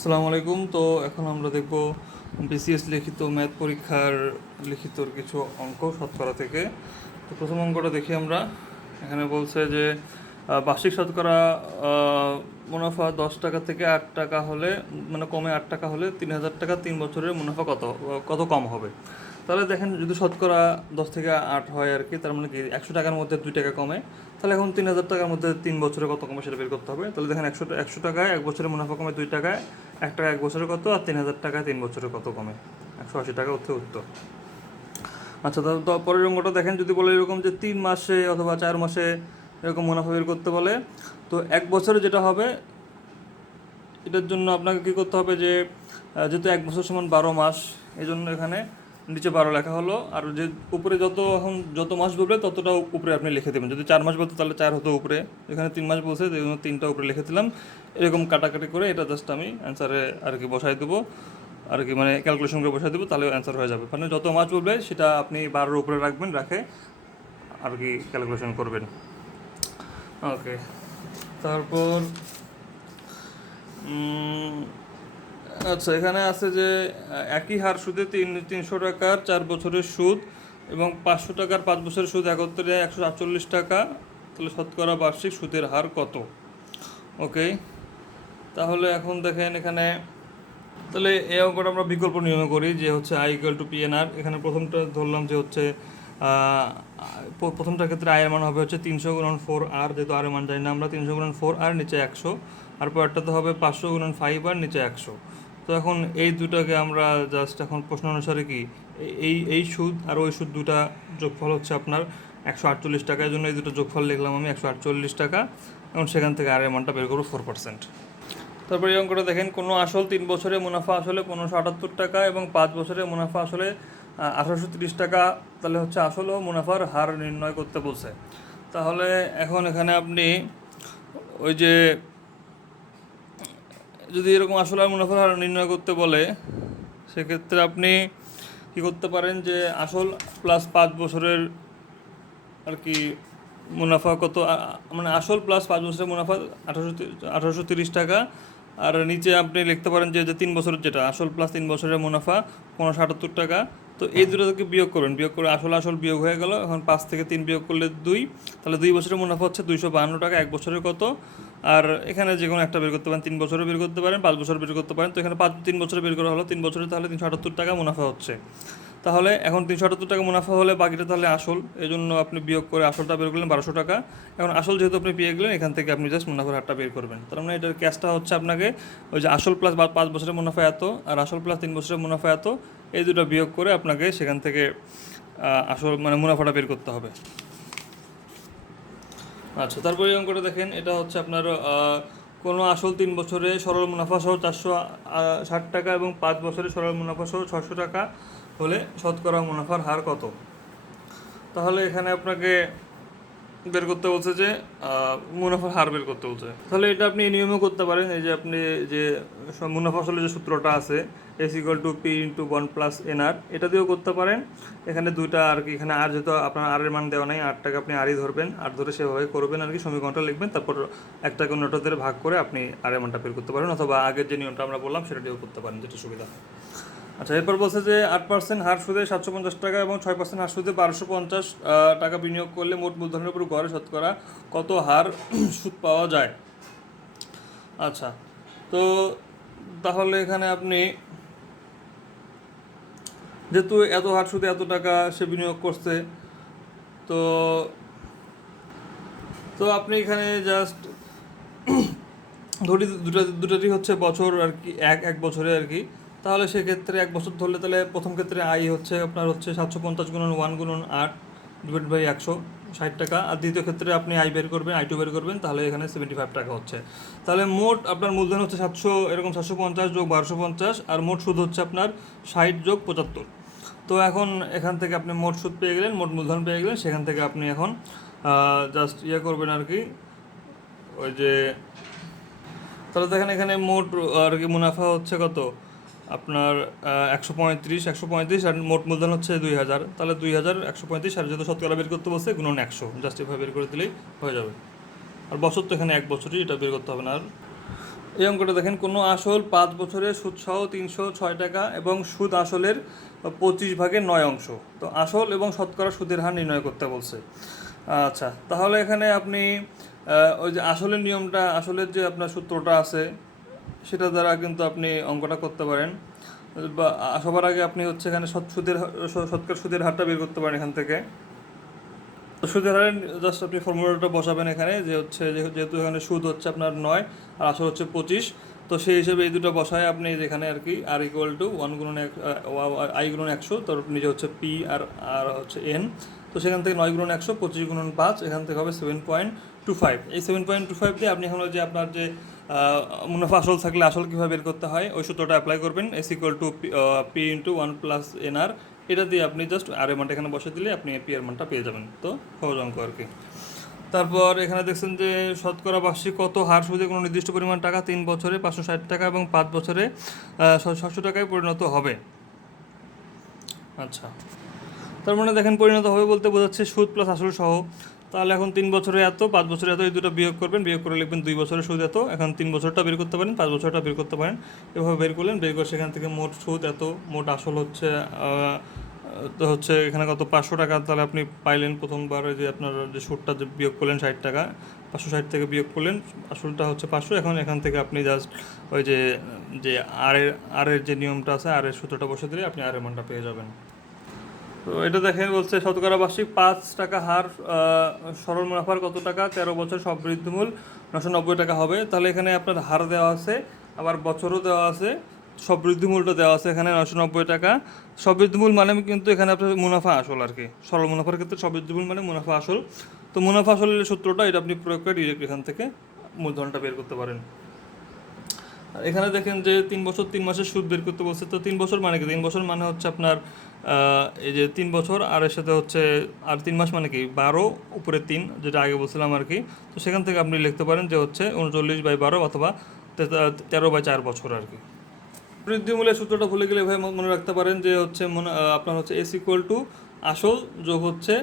আসসালামু আলাইকুম। তো এখন আমরা দেখব বিসিএস লিখিত ম্যাথ পরীক্ষার লিখিতর কিছু অঙ্ক শতকরা থেকে। তো প্রথম অঙ্কটা দেখি আমরা। এখানে বলছে যে বার্ষিক শতকরা মুনাফা 10 টাকা থেকে 8 টাকা হলে, মানে কমে 8 টাকা হলে 3000 টাকা 3 বছরের মুনাফা কত কত কম হবে। তাহলে দেখেন, যদি শতকরা 10 থেকে 8 হয় আর কি, তার মানে কি 100 টাকার মধ্যে 2 টাকা কমে, তাহলে এখন 3000 টাকার মধ্যে 3 বছরে কত কমে সেটা বের করতে হবে। তাহলে দেখেন, একশো টাকায় 1 বছরের মুনাফা কমে 2 টাকায়, 1 টাকা 1 বছরে কত, আর 3000 টাকায় 3 বছরে কত কমে, 180 টাকা হচ্ছে উত্তর। আচ্ছা, তো পরের অঙ্কটা দেখেন, যদি বলে এরকম যে 3 মাসে অথবা 4 মাসে এরকম মুনাফা বের করতে বলে, তো 1 বছরে যেটা হবে এটার জন্য আপনাকে কী করতে হবে যে যেহেতু 1 বছর সমান 12 মাস, এই জন্য এখানে নিচে 12 লেখা হলো, আর যে উপরে যত মাস বলবে ততটা উপরে আপনি লিখে দেবেন। যদি 4 মাস বলতো তাহলে 4 হতো উপরে, এখানে 3 মাস বলছে, এই জন্য 3টা উপরে লিখে দিলাম। এরকম কাটাকাটি করে এটা জাস্ট আমি অ্যান্সারে আর কি বসাই দেবো, আর কি মানে ক্যালকুলেশন করে বসাই দেবো, তাহলে অ্যান্সার হয়ে যাবে। মানে যত মাস বলবে সেটা আপনি 12-এর উপরে রাখবেন, রেখে আর কি ক্যালকুলেশন করবেন। ওকে, তারপর আচ্ছা, এখানে আছে যে একই হার সুদে 300 টাকার 4 বছরের সুদ এবং 500 টাকার 5 বছরের সুদ একত্রে 148 টাকা, তাহলে শতকরা বার্ষিক সুদের হার কত? ওকে, তাহলে এখন দেখেন এখানে, তাহলে এই অঙ্কটা আমরা বিকল্প নিয়মে করি, যে হচ্ছে I = PNR। এখানে প্রথমটা ধরলাম যে হচ্ছে প্রথমটার ক্ষেত্রে আয়ের মান হবে হচ্ছে 300 × 4R, যেহেতু আর এর মান জানি না আমরা, 300 × 4R নিচে 100, আর পরেরটাতে হবে 500 × 5R নিচে 100। তো এখন এই দুটাকে আমরা জাস্ট এখন প্রশ্ন অনুসারে কি এই সুদ আর ওই সুদ দুটা যোগফল হচ্ছে আপনার 148 টাকা, এই জন্য এই দুটো যোগফল লিখলাম আমি 148 টাকা। এখন সেখান থেকে আর এর মানটা বের করবো 4%। তারপরে এই অঙ্কটা দেখেন, কোনো আসল 3 বছরে মুনাফা আসলে 1578 টাকা এবং 5 বছরে মুনাফা আসলে 1830 টাকা, তাহলে হচ্ছে আসল ও মুনাফার হার নির্ণয় করতে বলছে। তাহলে এখন এখানে আপনি ওই যে যদি এরকম আসল আর মুনাফার হার নির্ণয় করতে বলে, সেক্ষেত্রে আপনি কী করতে পারেন যে আসল প্লাস 5 বছরের আর কি মুনাফা কত, মানে আসল প্লাস 5 বছরের মুনাফা 1830 টাকা, আর নিচে আপনি লিখতে পারেন যে 3 বছরের যেটা আসল প্লাস 3 বছরের মুনাফা 1578 টাকা। তো এই দুটো থেকে বিয়োগ করবেন, বিয়োগ করে আসল বিয়োগ হয়ে গেল। এখন 5 থেকে 3 বিয়োগ করলে 2, তাহলে 2 বছরের মুনাফা হচ্ছে 252 টাকা। 1 বছরের কত, আর এখানে যে কোনো একটা বের করতে পারেন, 3 বছরে বের করতে পারেন, 5 বছর বের করতে পারেন। তো এখানে 3 বছরে বের করা হলো, 3 বছরে তাহলে 378 টাকা মুনাফা হচ্ছে। তাহলে এখন 378 টাকা মুনাফা হলে বাকিটা তাহলে আসল, এই জন্য আপনি বিয়োগ করে আসলটা বের করলেন 1200 টাকা। এখন আসল যেহেতু আপনি পেয়ে গেলেন, এখান থেকে আপনি জাস্ট মুনাফার হারটা বের করবেন। তার মানে এটার ক্যাশটা হচ্ছে আপনাকে ওই যে আসল প্লাস 5 বছরের মুনাফা এত আর আসল প্লাস 3 বছরের মুনাফা এত, এই দুটো বিয়োগ করে আপনাকে সেখান থেকে আসল মানে মুনাফাটা বের করতে হবে। আচ্ছা, তারপরে এই অঙ্কটা দেখেন, এটা হচ্ছে আপনার কোনো আসল 3 বছরে সরল মুনাফা সহ 460 টাকা এবং 5 বছরে সরল মুনাফা সহ 600 টাকা হলে শতকরা মুনাফার হার কত? তাহলে এখানে আপনাকে বের করতে বলছে যে মুনাফার হার বের করতে বলছে। তাহলে এটা আপনি এই নিয়মেও করতে পারেন, এই যে আপনি যে মুনাফা আসলে যে সূত্রটা আছে S = P × 1 + NR, এটা দিয়েও করতে পারেন। এখানে দুইটা আর কি, এখানে আর যেহেতু আপনার আর এর মান দেওয়া নাই, 8 টাকা আপনি আরই ধরবেন, আর ধরে সেভাবে করবেন আর কি, সমীকরণটা লিখবেন, তারপর 1টাকে অন্যটা ধরে ভাগ করে আপনি আর এর মানটা বের করতে পারেন, অথবা আগের যে নিয়মটা আমরা বললাম সেটা দিয়েও করতে পারেন, যেটা সুবিধা হয়। আচ্ছা, এরপর বলছে যে 8% হার সুদে 750 টাকা এবং 6% হার সুদে 1250 টাকা বিনিয়োগ করলে মোট মূলধনের উপর গড়ে শতকরা কত হার সুদ পাওয়া যায়? আচ্ছা, তো তাহলে এখানে আপনি যেহেতু এত হার সুদে এত টাকা সে বিনিয়োগ করছে, তো তো আপনি এখানে জাস্ট ধরি দুটারই হচ্ছে বছর আর কি, এক বছরে আর কি। তাহলে সেক্ষেত্রে 1 বছর ধরলে, তাহলে প্রথম ক্ষেত্রে আই হচ্ছে আপনার হচ্ছে 750 × 1 × 8 / 160 টাকা, আর দ্বিতীয় ক্ষেত্রে আপনি আই বের করবেন, I2 বের করবেন, তাহলে এখানে 75 টাকা হচ্ছে। তাহলে মোট আপনার মূলধন হচ্ছে 700, এরকম 750 যোগ 1250, আর মোট সুদ হচ্ছে আপনার 60 যোগ 75। তো এখন এখান থেকে আপনি মোট সুদ পেয়ে গেলেন, মোট মূলধন পেয়ে গেলেন, সেখান থেকে আপনি এখন জাস্ট করবেন আর কি, ওই যে তাহলে দেখেন এখানে মোট আর কি মুনাফা হচ্ছে কত আপনার 135, আর মোট মূলধন হচ্ছে 2000, তাহলে 2000 135, আর যেহেতু শতকরা বের করতে বলছে গুণন 100, জাস্ট এভাবে বের করে দিলেই হয়ে যাবে। আর বছর তো এখানে 1 বছরই, এটা বের করতে হবে না আর। এই অঙ্কটা দেখেন, কোনো আসল 5 বছরের সুদসহ 306 টাকা এবং সুদ আসলের 25/9 অংশ। তো আসল এবং শতকরা সুদের হার নির্ণয় করতে বলছে। আচ্ছা, তাহলে এখানে আপনি ওই যে আসলের নিয়মটা, আসলের যে আপনার সূত্রটা আছে সেটা দ্বারা কিন্তু আপনি অঙ্কটা করতে পারেন। বা সবার আগে আপনি হচ্ছে এখানে শতকরা সুদের হারটা বের করতে পারেন এখান থেকে। তো সুদের হারের জাস্ট আপনি ফর্মুলাটা বসাবেন এখানে, যে হচ্ছে যেহেতু এখানে সুদ হচ্ছে আপনার 9 আর আসল হচ্ছে 25, তো সেই হিসেবে এই দুটো বসায় আপনি যেখানে আর কি আর ইকুয়াল টু 1 গুণন আই গুণন 100, তার নিজে হচ্ছে পি আর আর হচ্ছে এন। তো সেখান থেকে 9 গুণন 100, 25 গুণন 5, এখান থেকে হবে 7.25। এই 7.25 দিয়ে আপনি এখন ওই যে আপনার যে মুনাফা আসল থাকলে আসল কীভাবে বের করতে হয় ওই সূত্রটা অ্যাপ্লাই করবেন, S equal to P into 1 plus N R. এটা দিয়ে আপনি জাস্ট আর এর মানটা এখানে বসে দিলে আপনি পি এর মানটা পেয়ে যাবেন। তো সহজ অঙ্ক আর কি। তারপর এখানে দেখছেন যে শতকরা বার্ষিক কত হার সুদে কোনো নির্দিষ্ট পরিমাণ টাকা 3 বছরে 560 টাকা এবং 5 বছরে 600 টাকায় পরিণত হবে। আচ্ছা, তার মানে দেখেন পরিণত হবে বলতে বোঝাচ্ছে সুদ প্লাস আসল সহ। তাহলে এখন 3 বছরে এত, 5 বছরে এত, এই দুটো বিয়োগ করবেন, বিয়োগ করে লিখবেন 2 বছরের সুদ এত। এখন 3 বছরটা বের করতে পারেন, 5 বছরটা বের করতে পারেন, এভাবে বের করলেন। বের করে সেখান থেকে মোট সুদ এত, মোট আসল হচ্ছে তো হচ্ছে এখানে কত 500 টাকা। তাহলে আপনি পাইলেন প্রথমবার যে আপনার যে সুদটা যে বিয়োগ করলেন 60 টাকা, 560 থেকে বিয়োগ করলেন, আসলটা হচ্ছে 500। এখন এখান থেকে আপনি জাস্ট ওই যে যে আরের যে নিয়মটা আছে, আরের সূত্রটা বসে দিলে আপনি আরের মানটা পেয়ে যাবেন। তো এটা দেখেন বলছে শতকরা বার্ষিক 5 টাকা হার সরল মুনাফার কত টাকা, 13 বছর সব বৃদ্ধিমূল 990 টাকা হবে। তাহলে এখানে আপনার হার দেওয়া আছে, আবার বছরও দেওয়া আছে, সব বৃদ্ধিমূলটা দেওয়া আছে এখানে 990 টাকা। সব বৃদ্ধিমূল মানে কিন্তু এখানে আপনার মুনাফা আসল আর কি, সরল মুনাফার ক্ষেত্রে সব বৃদ্ধিমূল মানে মুনাফা আসল। তো মুনাফা আসলের সূত্রটা এটা আপনি প্রয়োগ করে ডিরেক্ট এখান থেকে মূলধনটা বের করতে পারেন। আর এখানে দেখেন যে 3 বছর 3 মাসের সুদ বের করতে বলছে। তো 3 বছর মানে কি, 3 বছর মানে হচ্ছে আপনার এই যে 3 বছর আর এর সাথে হচ্ছে আর 3 মাস মানে কি 12 উপরে 3, যেটা আগে বলছিলাম আর কি। তো সেখান থেকে আপনি লিখতে পারেন যে হচ্ছে 39/12 অথবা 13/4 বছর আর কি। বৃদ্ধিমূলের সূত্রটা ভুলে গেলে এভাবে মনে রাখতে পারেন যে হচ্ছে আপনার হচ্ছে এস ইকুয়াল টু আসল যোগ হচ্ছে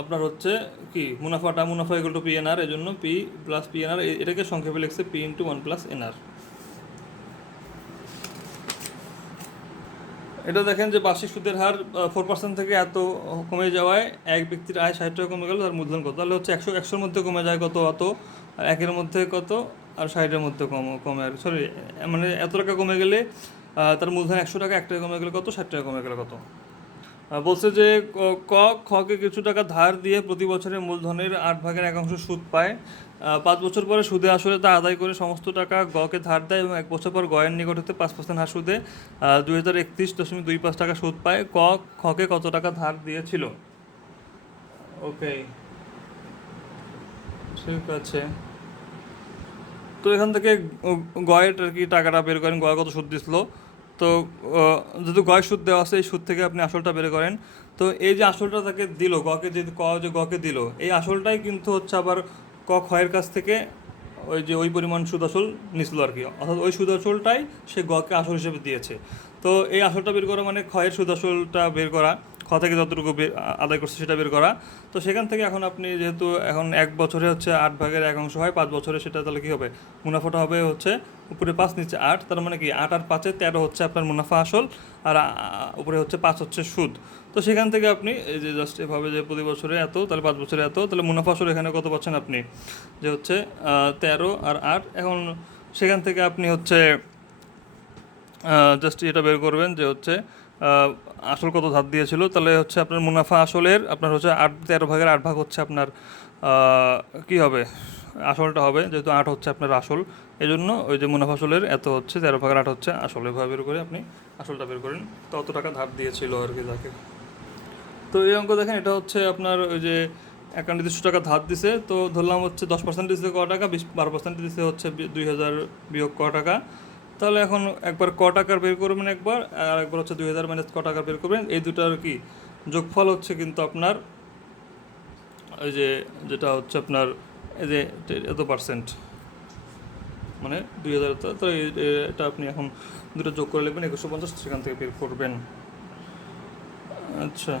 আপনার হচ্ছে কি মুনাফা ইকুয়াল টু পি এন আর, এই জন্য পি প্লাস পি এন আর, এটাকে সংক্ষেপে লিখছে P into 1 plus N R. এটা দেখেন যে বার্ষিক সুদের হার 4% থেকে এত কমে যাওয়ায় এক ব্যক্তির আয় 60 টাকা কমে গেল, তার মূলধন কত? তাহলে হচ্ছে 100-100-র মধ্যে কমে যায় কত অত, আর 1-এর মধ্যে কত, আর 60-এর মধ্যে কমে আর সরি, মানে এত টাকা কমে গেলে তার মূলধন 100 টাকা, 1 টাকা কমে গেলে কত, 60 টাকা কমে গেলে কত। বলছে যে খকে কিছু টাকা ধার দিয়ে প্রতি বছরে মূলধনের 8/1 সুদ পায়। 5 বছর পরে সুদে আসলে তা আদায় করে সমস্ত টাকা গকে ধার দেয় এবং 1 বছর পর গয়ের নিকট হতে 5% হার সুদে 2031.25 টাকা সুদ পায়। খকে কত টাকা ধার দিয়েছিল? ওকে, ঠিক আছে। তো এখান থেকে গয়ের আর কি টাকাটা বের করেন, গয় কত সুদ দিছিল। তো যেহেতু গয় সুদ দেওয়া আছে, এই সুদ থেকে আপনি আসলটা বের করেন। তো এই যে আসলটা তাকে দিল গকে, যে গকে দিল, এই আসলটাই কিন্তু হচ্ছে আবার ক্ষয়ের কাছ থেকে ওই পরিমাণ সুদ আসল নিছিল আর কি, অর্থাৎ ওই সুদ আসলটাই সে গকে আসল হিসেবে দিয়েছে। তো এই আসলটা বের করা মানে ক্ষয়ের সুদ আসলটা বের করা, থেকে যতটুকু আদায় করছে সেটা বের করা। তো সেখান থেকে এখন আপনি যেহেতু এখন 1 বছরে হচ্ছে 8/1 হয়, 5 বছরে সেটা তাহলে কী হবে, মুনাফাটা হবে হচ্ছে উপরে 5 নিচে 8, তার মানে কি 8 আর 5-এ 13 হচ্ছে আপনার মুনাফা আসল, আর উপরে হচ্ছে 5 হচ্ছে সুদ। তো সেখান থেকে আপনি এই যে জাস্ট এভাবে যে প্রতি বছরে এত, তাহলে 5 বছরে এত, তাহলে মুনাফা আসল এখানে কত পাচ্ছেন আপনি, যে হচ্ছে 13 আর 8। এখন সেখান থেকে আপনি হচ্ছে জাস্ট এটা বের করবেন যে হচ্ছে আসল কত ধার দিয়েছিল। তাহলে হচ্ছে আপনার মুনাফা আসলের আপনার হচ্ছে 13/8 হচ্ছে আপনার কী হবে, আসলটা হবে, যেহেতু 8 হচ্ছে আপনার আসল, এই জন্য ওই যে মুনাফা আসলের এত হচ্ছে 13/8 হচ্ছে আসল। এভাবে বের করে আপনি আসলটা বের করেন, তো অত টাকা ধার দিয়েছিল আর কি তাকে। তো এই অঙ্ক দেখেন, এটা হচ্ছে আপনার ওই যে একটা নির্দিষ্ট টাকা ধার দিছে, তো ধরলাম হচ্ছে 10% দিচ্ছে ক টাকা, 12% দিচ্ছে হচ্ছে 2000 বিয়োগ ক টাকা। তাহলে এখন একবার ক টাকার বের করবেন একবার, আর একবার হচ্ছে 2000 মাইনাস ক টাকার বের করবেন। এই দুটার কি যোগফল হচ্ছে কিন্তু আপনার ওই যে যেটা হচ্ছে আপনার এই যে এত পার্সেন্ট, মানে 2000। তো এটা আপনি এখন দুটো যোগ করে লিখবেন 2150, সেখান থেকে বের করবেন। আচ্ছা।